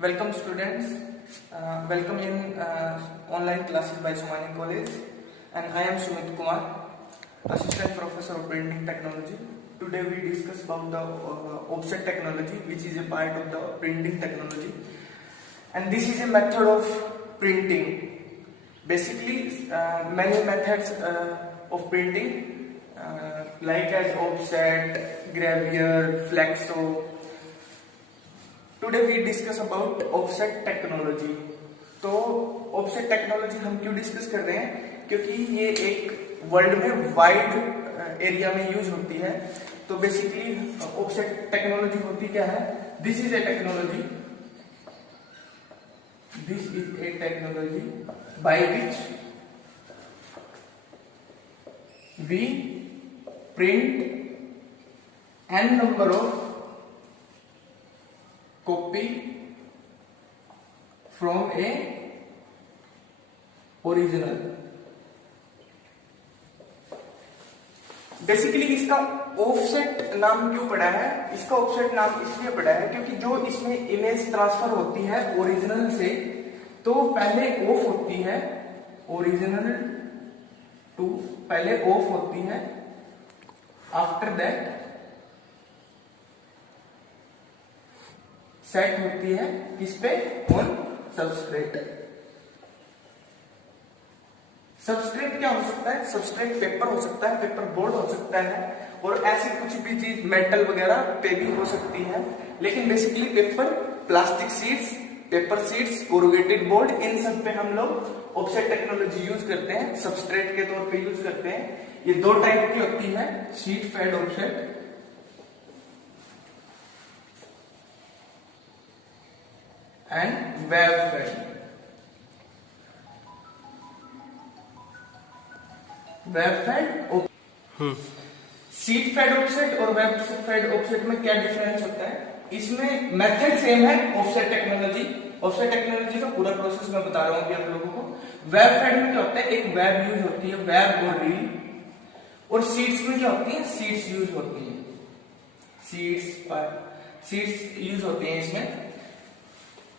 Welcome students, welcome in online classes by Somani College, and I am Sumit Kumar, Assistant Professor of Printing Technology. Today we discuss about the offset technology, which is a part of the printing technology, and this is a method of printing. Basically, many methods of printing like as offset, gravure, flexo. Today we discuss about offset technology. तो offset technology हम क्यों discuss कर रहे हैं? क्योंकि ये एक world में वाइड एरिया में यूज होती है। तो बेसिकली ऑफसेट टेक्नोलॉजी होती क्या है? This is a technology, by which we print a number of copy from a original। Basically इसका ऑफसेट नाम क्यों पड़ा है? इसका ऑफसेट नाम इसलिए पड़ा है क्योंकि जो इसमें इमेज ट्रांसफर होती है ओरिजिनल से, तो पहले ऑफ होती है, ओरिजिनल टू पहले ऑफ होती है, आफ्टर दैट सेट होती है किस पे? On substrate. सबस्ट्रेट क्या हो सकता है? सबस्ट्रेट पेपर हो सकता है, पेपर बोर्ड हो सकता है, और ऐसी कुछ भी चीज मेटल वगैरह पे भी हो सकती है। लेकिन basically paper, plastic sheets, paper sheets, corrugated board, इन सब पे हम लोग ऑफसेट टेक्नोलॉजी यूज करते हैं, सबस्ट्रेट के तौर पे यूज करते हैं। ये दो टाइप की होती है, sheet fed offset and web fed. Web fed, sheet fed offset और वेब फेड ऑफसेट में क्या डिफरेंस होता है? इसमें मेथड सेम है, ऑफसेट टेक्नोलॉजी। ऑफसेट टेक्नोलॉजी का पूरा प्रोसेस मैं बता रहा हूं अभी आप लोगों को। वेब फेड में क्या होता है? एक वेब यूज होती है, वेब और रील। और शीट्स में क्या होती है? शीट्स यूज होती है, शीट्स यूज होती है। इसमें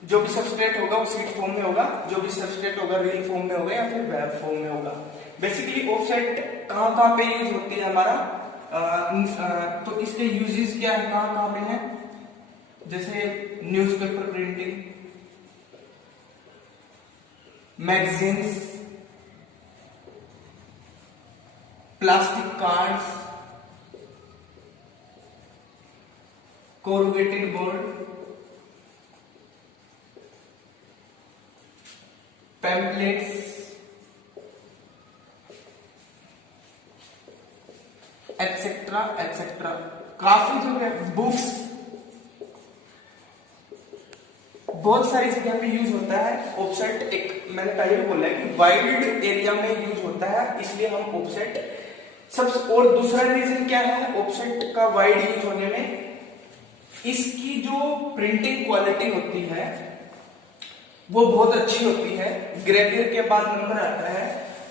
जो भी सबस्ट्रेट होगा वो शीट फॉर्म में होगा, जो भी सबस्ट्रेट होगा रील फॉर्म में होगा या फिर वेब फॉर्म में होगा। बेसिकली ऑफसेट कहां पे यूज होती है हमारा? तो इसके यूजेस क्या है, कहां पे है? जैसे newspaper printing, magazines, plastic cards, corrugated board, pamphlets, etcetera etcetera. काफी जो है बुक्स, बहुत सारी जगह पे यूज होता है ऑफसेट। एक मैंने पहले भी बोला है कि वाइड एरिया में यूज होता है, इसलिए हम ऑफसेट सब। और दूसरा रीजन क्या है ऑफसेट का वाइड यूज होने में? इसकी जो प्रिंटिंग क्वालिटी होती है वो बहुत अच्छी होती है। ग्रेवियर के बाद नंबर आता है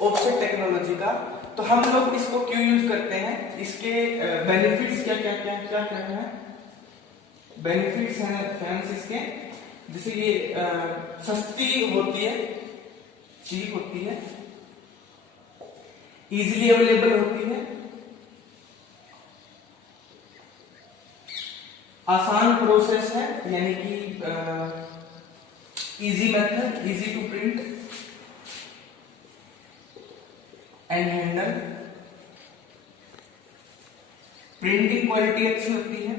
ऑफसेट टेक्नोलॉजी का। तो हम लोग इसको क्यों यूज करते हैं? इसके बेनिफिट्स क्या क्या क्या क्या क्या है? बेनिफिट्स हैं फ्रेंड्स इसके, जैसे ये सस्ती होती है, चीप होती है, इजीली अवेलेबल होती है, आसान प्रोसेस है, यानी कि easy method, easy to print and handle, printing quality अच्छी होती है,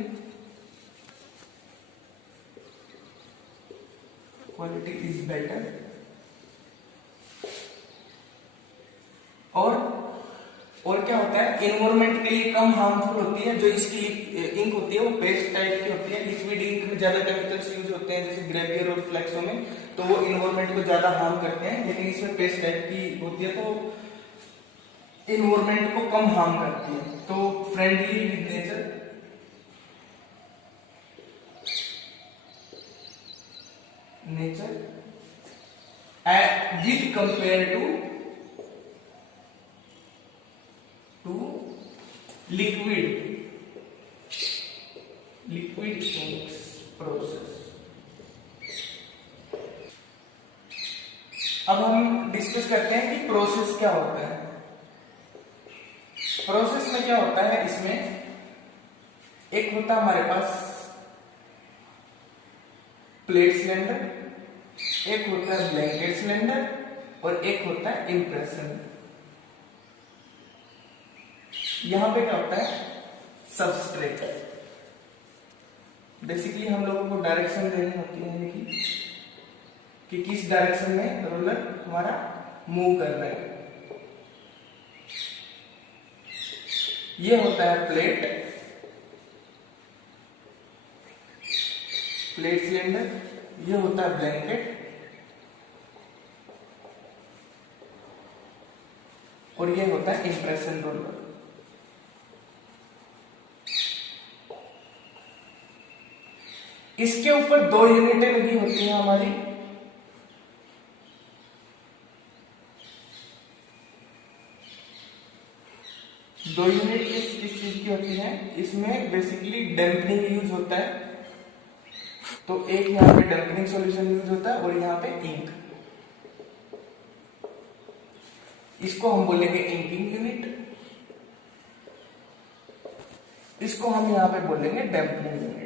क्वालिटी इज बेटर, और क्या होता है? एनवायरमेंट के लिए कम हार्मफुल होती है। जो इसकी इंक होती है वो पेस्ट टाइप की होती है, लिक्विड इंक में ज्यादा केमिकल्स यूज होते हैं जैसे ग्रेवियर और फ्लेक्सो में, तो वो एनवायरमेंट को ज्यादा हार्म करते हैं। लेकिन इसमें पेस्ट टाइप की होती है तो एनवायरमेंट को कम हार्म करती है, तो friendly with nature with compare to liquid inks process. अब हम डिस्कस करते हैं कि प्रोसेस क्या होता है। प्रोसेस में क्या होता है, इसमें एक होता है हमारे पास प्लेट सिलेंडर, एक होता है ब्लैंकेट सिलेंडर और एक होता है इंप्रेशन। यहां पे क्या होता है, सबस्ट्रेट। बेसिकली हम लोगों को डायरेक्शन देनी होती है कि किस डायरेक्शन में रोलर हमारा मूव कर रहा है। ये होता है प्लेट सिलेंडर, ये होता है ब्लैंकेट और ये होता है इंप्रेशन रोलर। इसके ऊपर 2 यूनिटें लगी होती हैं हमारी। दो यूनिट किस चीज की होती है, इसमें बेसिकली डैम्पनिंग यूज होता है। तो एक यहाँ पे डैम्पनिंग सॉल्यूशन यूज होता है और यहाँ पे इंक। इसको हम बोलेंगे इंकिंग यूनिट, इसको हम यहाँ पे बोलेंगे डैम्पनिंग यूनिट।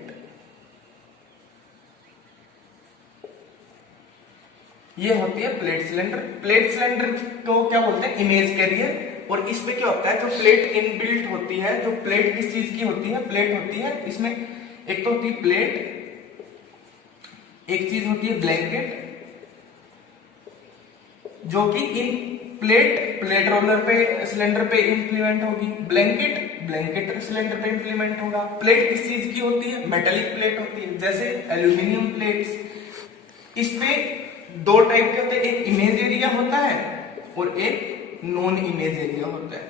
ये होती है प्लेट सिलेंडर। प्लेट सिलेंडर को क्या बोलते हैं, इमेज कैरियर। और इसमें क्या होता है, जो प्लेट इनबिल्ट होती है, जो प्लेट किस चीज की होती है, प्लेट होती है। इसमें एक तो होती है प्लेट, एक चीज होती है ब्लैंकेट, जो कि इन प्लेट रोलर पे सिलेंडर पे इंप्लीमेंट होगी। ब्लैंकेट सिलेंडर पे इंप्लीमेंट होगा। प्लेट किस चीज की होती है, मेटालिक प्लेट होती है, जैसे एल्यूमिनियम प्लेट्स। इसपे 2 टाइप के होते हैं, एक इमेज एरिया होता है और एक नॉन इमेज एरिया होता है।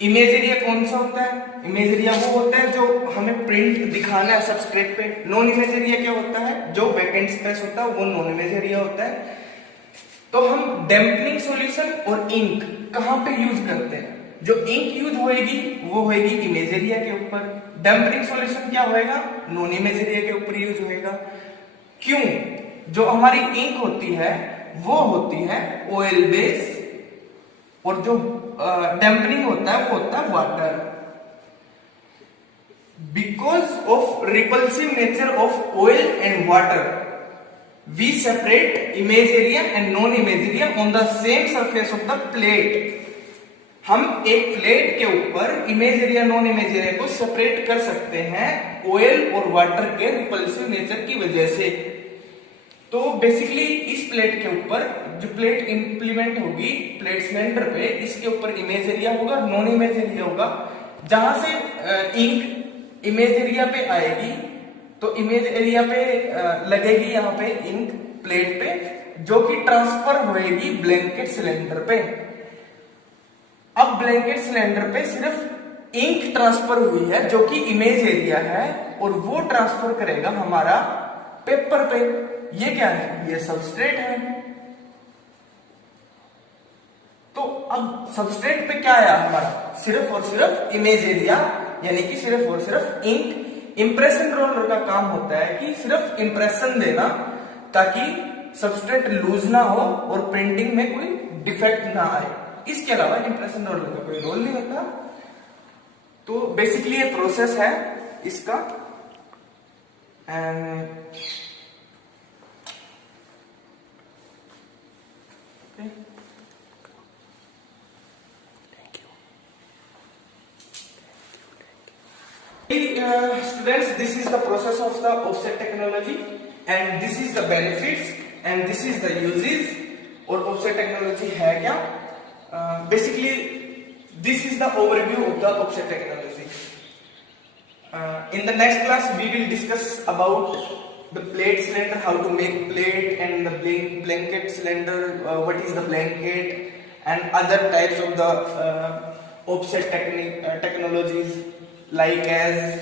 इमेज एरिया कौन सा होता है, इमेज एरिया वो होता है जो हमें प्रिंट दिखाना है सबस्ट्रेट पे। नॉन इमेज एरिया क्या होता है, जो बैकएंड स्पेस होता है वो नॉन इमेज एरिया होता है। तो हम डैम्पनिंग सॉल्यूशन और इंक कहां पे यूज करते हैं, जो इंक यूज होएगी वो होएगी इमेज एरिया के ऊपर। डैम्पनिंग सॉल्यूशन क्या होएगा, नॉन इमेज एरिया के ऊपर यूज होएगा। क्यों, जो हमारी इंक होती है वो होती है ऑयल बेस और जो डैम्पनिंग होता है वो होता है water. Because of repulsive nature of oil and water, we separate image area and non image area on the same surface of the plate. हम एक प्लेट के ऊपर image area non image area को सेपरेट कर सकते हैं oil और water के रिपल्सिव नेचर की वजह से। तो बेसिकली इस प्लेट के ऊपर जो प्लेट इंप्लीमेंट होगी प्लेट सिलेंडर पे, इसके ऊपर इमेज एरिया होगा, नॉन इमेज एरिया होगा। जहां से इंक इमेज एरिया पे आएगी तो इमेज एरिया पे लगेगी यहाँ पे इंक प्लेट पे, जो कि ट्रांसफर होएगी ब्लैंकेट सिलेंडर पे। अब ब्लैंकेट सिलेंडर पे सिर्फ इंक ट्रांसफर हुई है जो कि इमेज एरिया है, और वो ट्रांसफर करेगा हमारा पेपर पे। ये क्या है, ये सबस्ट्रेट है। तो अब सबस्ट्रेट पे क्या आया हमारा, सिर्फ और सिर्फ इमेज एरिया, यानी कि सिर्फ और सिर्फ इंक। इंप्रेशन रोलर का काम होता है कि सिर्फ इंप्रेशन देना, ताकि सबस्ट्रेट लूज ना हो और प्रिंटिंग में कोई डिफेक्ट ना आए। इसके अलावा इंप्रेशन रोलर का कोई रोल नहीं होता। तो बेसिकली ये प्रोसेस है इसका। And students, this is the process of the offset technology and this is the benefits and this is the uses. और offset technology है क्या? Basically this is the overview of the offset technology. In the next class we will discuss about the plate cylinder, how to make plate, and the blanket cylinder, what is the blanket, and other types of the offset technologies like as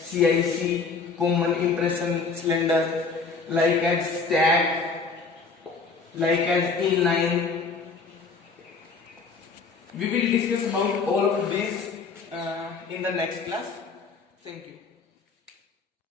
CIC, common impression cylinder, like as stack, like as inline. We will discuss about all of these in the next class. Thank you.